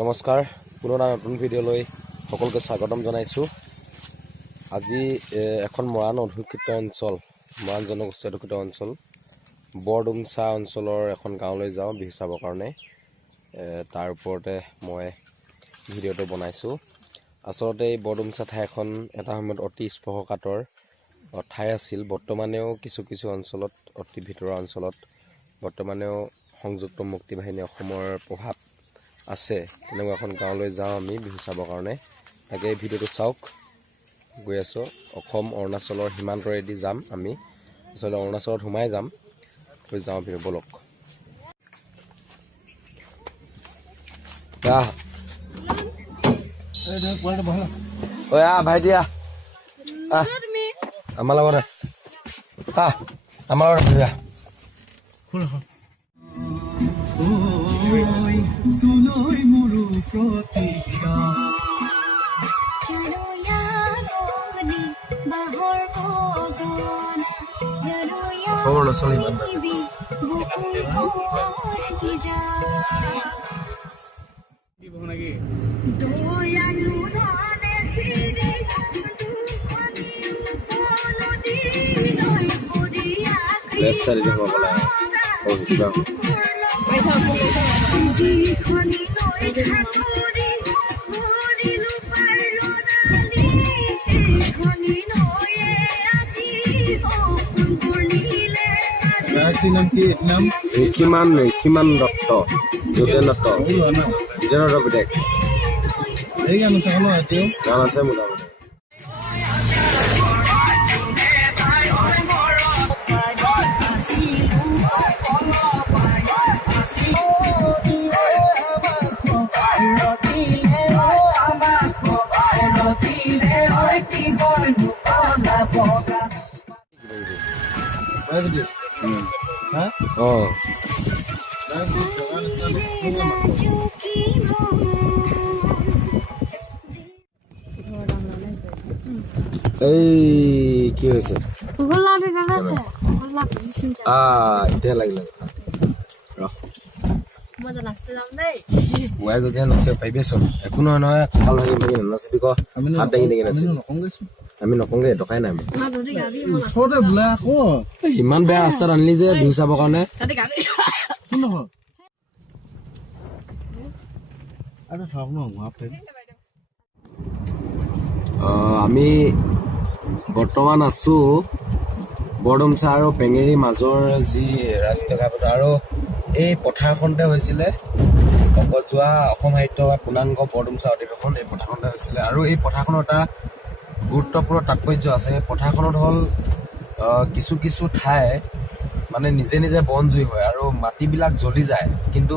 নমস্কাৰ পুনৰ নতুন ভিডিঅ'লৈ সকলোকে স্বাগতম জনাইছোঁ। আজি এখন মৰাণ অধ্যুষিত অঞ্চল, মৰাণ জনগোষ্ঠী অধ্যুষিত অঞ্চল বৰডুমচা অঞ্চলৰ এখন গাঁৱলৈ যাওঁ বিহু চাবৰ কাৰণে। তাৰ ওপৰতে মই ভিডিঅ'টো বনাইছোঁ। আচলতে এই বৰডুমচা ঠাইখন এটা সময়ত অতি স্পৰ্শকাতৰ ঠাই আছিল। বৰ্তমানেও কিছু কিছু অঞ্চলত, অতি ভিতৰুৱা অঞ্চলত বৰ্তমানেও সংযুক্ত মুক্তি বাহিনী অসমৰ প্ৰভাৱ আছে। তেনেকুৱা এখন গাঁৱলৈ যাওঁ আমি বিহু চাবৰ কাৰণে। তাকে এই ভিডিঅ'টো চাওক। গৈ আছোঁ অসম অৰুণাচলৰ সীমান্তৰেদি যাম আমি। আচলতে অৰুণাচলত সোমাই যাম। গৈ যাওঁ ভিডিঅ' বলক। ভাইটি আমাৰ লগত আমাৰ লগত অসমৰ ল'ৰা ছোৱালী ইমান লেফ্ট চাইডে হ'ব লাগে। ঋষিমান দত্ত, যোগেন দত্ত, বিজয় দত্ত বিদেশ গান আছে মোটামুটি। এই কি হৈছে এতিয়া লাগিলে পুৱাই যদি নাচিব পাৰিবিচোন। একো নহয় নহয়, কঁকাল ভাঙি ভাঙি নাচিবি ক, হাত দাঙি দাঙি নাচিবি। আমি নকওঁগে, দৰকাই নাই। ইমান বেয়া ৰাস্তাত আনিলি যে বিহু চাবৰ কাৰণে। আমি বৰ্তমান আছো বৰডুমচা আৰু পেঙেৰিৰ মাজৰ যি ৰাষ্ট্ৰীয় ঘাইপথ, আৰু এই পথাৰখনতে হৈছিলে যোৱা অসম সাহিত্য বা পূৰ্ণাংগ বৰডুমচা অধিৱেশন এই পথাৰখনতে হৈছিলে। আৰু এই পথাৰখনৰ এটা গুৰুত্বপূৰ্ণ তাৎপৰ্য আছে। এই পথাৰখনত হ'ল কিছু কিছু ঠাই মানে নিজে নিজে বন জুই হয় আৰু মাটিবিলাক জ্বলি যায়, কিন্তু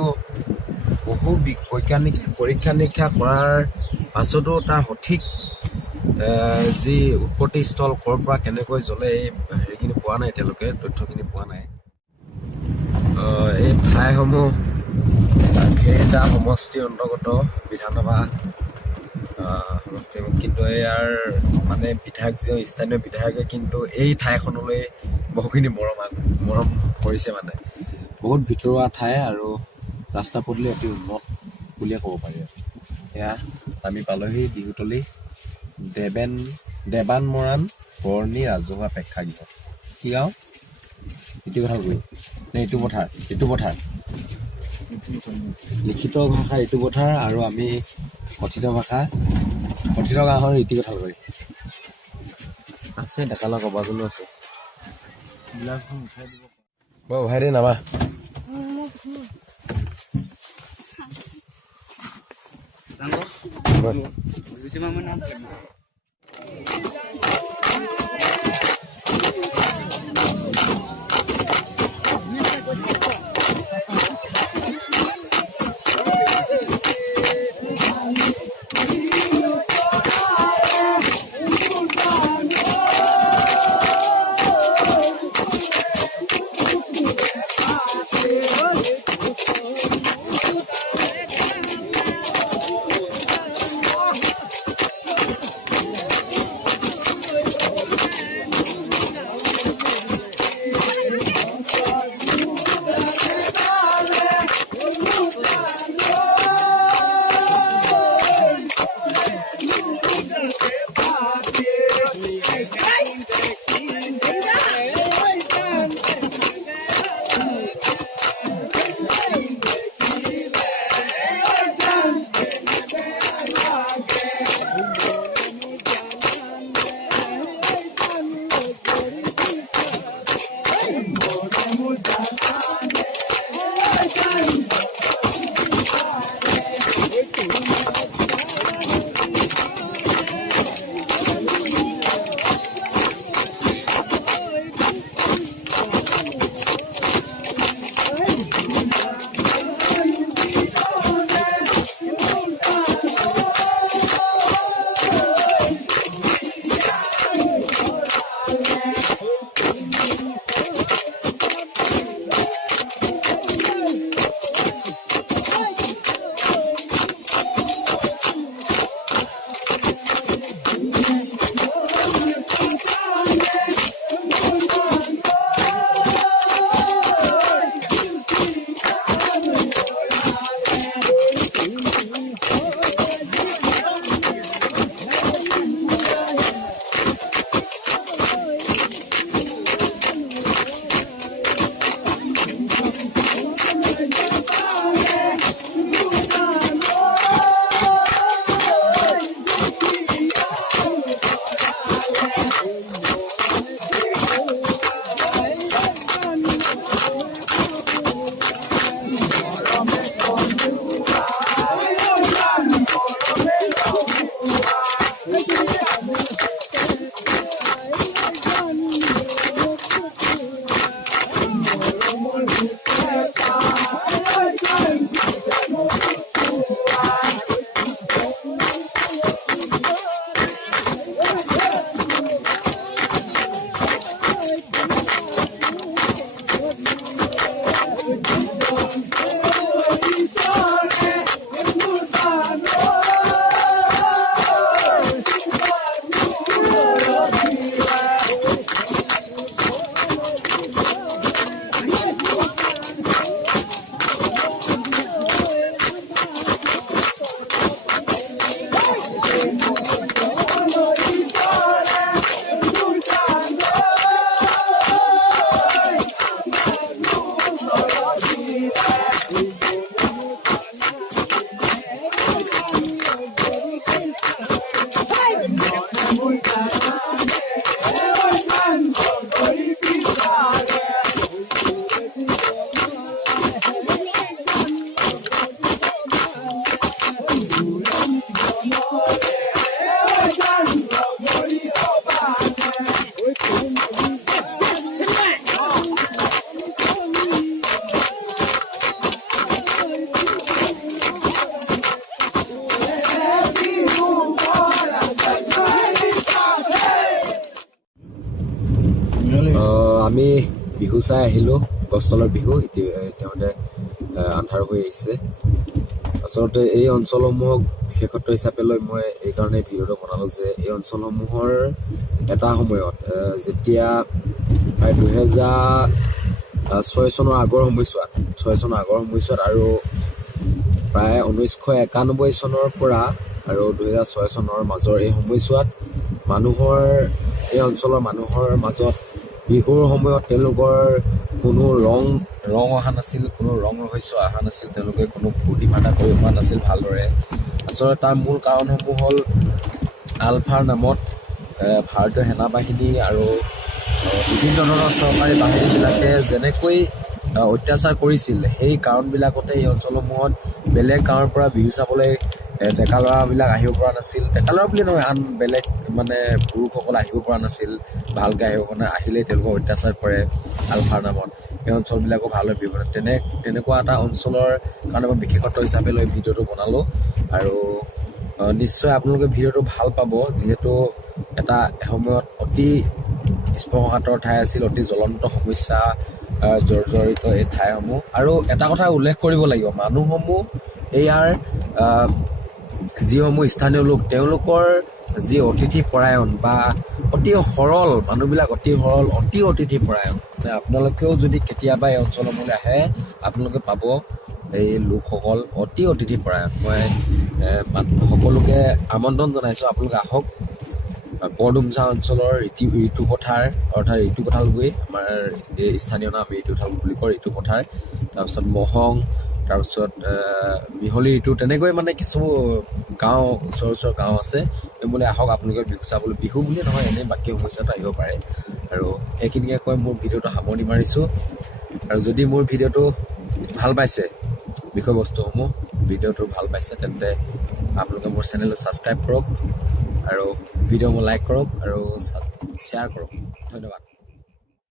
বহু বৈজ্ঞানিক পৰীক্ষা নিৰীক্ষা কৰাৰ পাছতো তাৰ সঠিক যি উৎপত্তিস্থল ক'ৰ পৰা কেনেকৈ জ্বলে এই হেৰিখিনি পোৱা নাই, এতিয়ালৈকে তথ্যখিনি পোৱা নাই। এই ঠাইসমূহ কেইটা সমষ্টিৰ অন্তৰ্গত বিধানসভা সমষ্টি, কিন্তু ইয়াৰ মানে বিধায়ক যি স্থানীয় বিধায়কে কিন্তু এই ঠাইখনলৈ বহুখিনি মৰম কৰিছে। মানে বহুত ভিতৰুৱা ঠাই আৰু ৰাস্তা পদূলি অতি উন্নত বুলিয়ে ক'ব পাৰি। এয়া আমি পালোহি বিহুতলী দেৱান মৰাণ বৰ্ণী ৰাজহুৱা প্ৰেক্ষাগৃহ। কি গাঁও? ইটো কথা গৈ নে ইটো পথাৰ? ইটো পথাৰ লিখিত ভাষা ইটো পথাৰ, আৰু আমি কথিত ভাষা কথিত গাঁৱৰ ইটো কথা গৈ আছে। ডেকালৰ কবাজনো আছে। ভাইটি নামা বিহু চাই আহিলোঁ, গছতলৰ বিহু। ইতিমধ্যে আন্ধাৰ হৈ আহিছে। আচলতে এই অঞ্চলসমূহক বিশেষত্ব হিচাপে লৈ মই এইকাৰণে ভিডিঅ'টো বনালোঁ যে এই অঞ্চলসমূহৰ এটা সময়ত যেতিয়া প্ৰায় 2006 চনৰ আগৰ সময়ছোৱাত আৰু প্ৰায় 1991 চনৰ পৰা আৰু 2006 চনৰ মাজৰ এই সময়ছোৱাত এই অঞ্চলৰ মানুহৰ মাজত বিহুৰ সময়ত তেওঁলোকৰ কোনো ৰং অহা নাছিল, কোনো ৰং ৰহস্য অহা নাছিল, তেওঁলোকে কোনো ফূৰ্তি ফাৰ্তা কৰি হোৱা নাছিল ভালদৰে। আচলতে তাৰ মূল কাৰণসমূহ হ'ল আলফাৰ নামত ভাৰতীয় সেনাবাহিনী আৰু বিভিন্ন ধৰণৰ চৰকাৰী বাহিনীবিলাকে যেনেকৈ অত্যাচাৰ কৰিছিল, সেই কাৰণবিলাকতে এই অঞ্চলসমূহত বেলেগ গাঁৱৰ পৰা বিহু চাবলৈ ডেকা ল'ৰাবিলাক আহিব পৰা নাছিল। ডেকা ল'ৰা বুলি নহয়, আন বেলেগ পুৰুষসকল আহিব পৰা নাছিল, ভালকৈ আহিব পৰা নাই। আহিলেই তেওঁলোকক অত্যাচাৰ কৰে আলফাৰ নামত। এই অঞ্চলবিলাকো ভাল হৈ বিহু তেনেকুৱা এটা অঞ্চলৰ কাৰণে মই বিশেষত্ব হিচাপে লৈ ভিডিঅ'টো বনালোঁ। আৰু নিশ্চয় আপোনালোকে ভিডিঅ'টো ভাল পাব, যিহেতু এটা এসময়ত অতি স্পৰ্শকাতৰ ঠাই আছিল, অতি জ্বলন্ত সমস্যা জৰ্জৰিত এই ঠাইসমূহ। আৰু এটা কথা উল্লেখ কৰিব লাগিব, মানুহসমূহ ইয়াৰ যিসমূহ স্থানীয় লোক, তেওঁলোকৰ যি অতিথি পৰায়ণ বা অতি সৰল মানুহবিলাক, অতি সৰল, অতি অতিথি পৰায়ণ। আপোনালোকেও যদি কেতিয়াবা এই অঞ্চলসমূহলৈ আহে, আপোনালোকে পাব এই লোকসকল অতি অতিথি পৰায়ণ। মই সকলোকে আমন্ত্ৰণ জনাইছোঁ, আপোনালোকে আহক। বৰডুমচা অঞ্চলৰ ঋতু পথাৰ, অৰ্থাৎ ঋতু কঁঠালগুৰি, আমাৰ এই স্থানীয় নাম ঋতু কঁঠাল বুলি কয়, ঋতু পথাৰ। তাৰপিছত মহং, তাৰপিছত মিহলি ঋতু, তেনেকৈ কিছু গাঁও, ওচৰ গাঁও আছে। সেইবোৰলৈ আহক আপোনালোকে বিহু চাবলৈ। বিহু বুলিয়ে নহয়, এনেই বাকী সমস্যাটো আহিব পাৰে। আৰু এইখিনিকে কৈ মোৰ ভিডিঅ'টো সামৰণি মাৰিছোঁ। আৰু যদি মোৰ ভিডিঅ'টো ভাল পাইছে, বিষয়বস্তুসমূহ ভিডিঅ'টো ভাল পাইছে, তেন্তে আপোনালোকে মোৰ চেনেলটো ছাবস্ক্ৰাইব কৰক আৰু ভিডিঅ'সমূহ লাইক কৰক আৰু শ্বেয়াৰ কৰক। ধন্যবাদ।